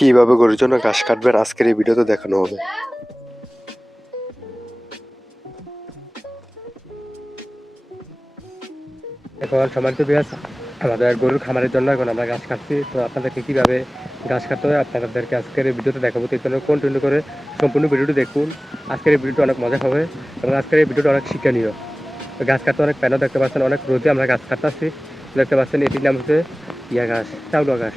কীভাবে গরুর জন্য ঘাস কাটবেন, আজকের এই ভিডিওতে দেখানো হবে। এখন আমাদের গরুর খামারের জন্য এখন আমরা ঘাস কাটছি। তো আপনাদেরকে কীভাবে ঘাস কাটতে হয়, আপনাদেরকে আজকের এই ভিডিওতে দেখাবো। তো এই জন্য কন্টিনিউ করে সম্পূর্ণ ভিডিওটি দেখুন। আজকের এই ভিডিওটা অনেক মজা হবে এবং আজকের এই ভিডিওটা অনেক শিক্ষণীয়। গাছ কাটতে অনেক প্যানও দেখতে পাচ্ছেন, অনেক রোদে আমরা গাছ কাটতেছি। দেখতে পাচ্ছেন, এটির নাম হচ্ছে ইয়া ঘাস, চাউলা ঘাস।